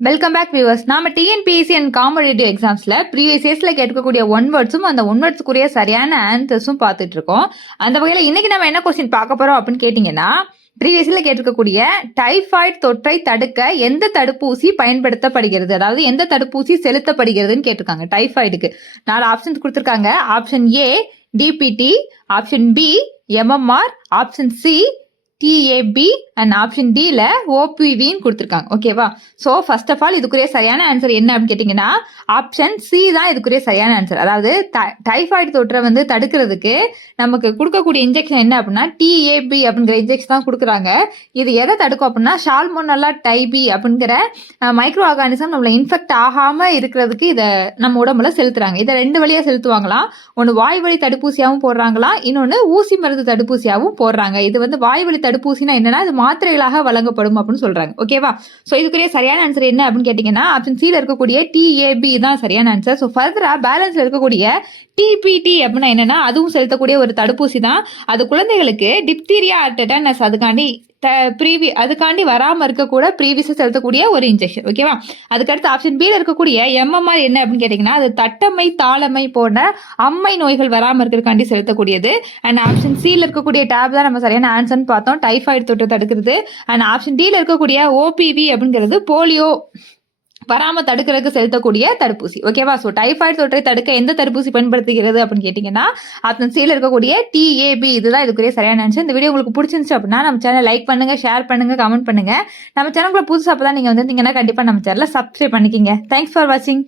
Welcome back viewers நம்ம TNPSC and competitive எக்ஸாம்ஸில் previous இயர்ஸில் கேட்கக்கூடிய ஒன் வேர்ட்ஸும் அந்த ஒன் வேர்ட்ஸ்க்குரிய சரியான ஆன்சர்ஸும் பார்த்துட்டு இருக்கோம் அந்த வகையில் இன்னைக்கு நம்ம என்ன கொஸ்டின் பார்க்க போகிறோம் அப்படின்னு கேட்டிங்கன்னா ப்ரீவியஸில் கேட்டிருக்கக்கூடிய டைஃபாய்டு தொற்றை தடுக்க எந்த தடுப்பூசி பயன்படுத்தப்படுகிறது? அதாவது எந்த தடுப்பூசி செலுத்தப்படுகிறதுன்னு கேட்டிருக்காங்க டைஃபாய்டுக்கு நாலு ஆப்ஷன்ஸ் கொடுத்துருக்காங்க. Option A DPT option B MMR option C DAP and option டியில் ஓபிவின்னு கொடுத்துருக்காங்க. ஓகேவா ஸோ ஃபர்ஸ்ட் ஆஃப் ஆல் இதுக்குரிய சரியான ஆன்சர் என்ன அப்படின்னு கேட்டிங்கன்னா ஆப்ஷன் சி தான் இதுக்குரிய சரியான ஆன்சர் அதாவது டைஃபாய்டு தொற்றை வந்து தடுக்கிறதுக்கு நமக்கு கொடுக்கக்கூடிய இன்ஜெக்ஷன் என்ன அப்படின்னா டிஏபி அப்படிங்கிற இன்ஜெக்ஷன் தான் கொடுக்குறாங்க. இது எதை தடுக்கும் அப்படின்னா ஷால்மோனல்லா டைபி அப்படிங்கிற மைக்ரோ ஆர்கானிசம் நம்மளை இன்ஃபெக்ட் ஆகாமல் இருக்கிறதுக்கு இதை நம்ம உடம்புல செலுத்துறாங்க. இதை ரெண்டு வழியாக செலுத்துவாங்களாம். ஒன்று வாய் வழி தடுப்பூசியாகவும் போடுறாங்களாம். இன்னொன்று ஊசி மருந்து தடுப்பூசியாகவும் போடுறாங்க. இது வந்து வாய் வழி தடுப்பூசினா என்னன்னா அது மாத்திரைகளாக வழங்கப்படும் அப்படின்னு சொல்றாங்க. ஓகேவா ஸோ இதுக்குரிய சரியான ஆன்சர் என்ன அப்படின்னு கேட்டீங்கன்னா ஆப்ஷன் சியில் இருக்கக்கூடிய டிஏபி தான் சரியான ஆன்சர் ஸோ ஃபர்தராக பேலன்ஸில் இருக்கக்கூடிய டிபிடி அப்படின்னா என்னன்னா அதுவும் செலுத்தக்கூடிய ஒரு தடுப்பூசி தான். அது குழந்தைகளுக்கு டிப்தீரியா டெட்டானஸ் அதுக்காண்டி த ப்ரீவி அதுக்காண்டி வராமல் இருக்கக்கூட ப்ரீவியஸாக செலுத்தக்கூடிய ஒரு இன்ஜெக்ஷன் ஓகேவா அதுக்கடுத்து ஆப்ஷன் பியில் இருக்கக்கூடிய எம்எம்ஆர் என்ன அப்படின்னு கேட்டிங்கன்னா அது தட்டம்மை தாளமை போன்ற அம்மை நோய்கள் வராமல் இருக்கிறதுக்காண்டி செலுத்தக்கூடியது. அண்ட் ஆப்ஷன் சியில் இருக்கக்கூடிய டேப் தான் நம்ம சரியான ஆன்சர்னு பார்த்தோம். டைஃபாய்டு தொற்று தடுக்கிறது. அண்ட் ஆப்ஷன் டியில் இருக்கக்கூடிய ஓபிவி அப்படிங்கிறது போலியோ வராமல் தடுக்கிறதுக்கு செலுத்தக்கூடிய தடுப்பூசி. ஓகேவா ஸோ டைஃபாய்டு தொற்றை தடுக்க எந்த தடுப்பூசி பயன்படுத்துகிறது அப்படின்னு கேட்டிங்கன்னா ஆப்ஷன் சியில் இருக்கக்கூடிய டிஏபி இதுதான் இதுக்குரிய சரியான ஆன்சர் இந்த வீடியோ உங்களுக்கு பிடிச்சிருந்துச்சு அப்படின்னா நம்ம சேனல் லைக் பண்ணுங்க ஷேர் பண்ணுங்க கமெண்ட் பண்ணுங்க. நம்ம சேனலுக்குள்ள புதுசாக அப்போ தான் நீங்கள் வந்திருந்தீங்கன்னா கண்டிப்பாக நம்ம சேனலில் சப்ஸ்கிரைப் பண்ணிக்கிங்க. தேங்க்ஸ் ஃபார் வாட்சிங்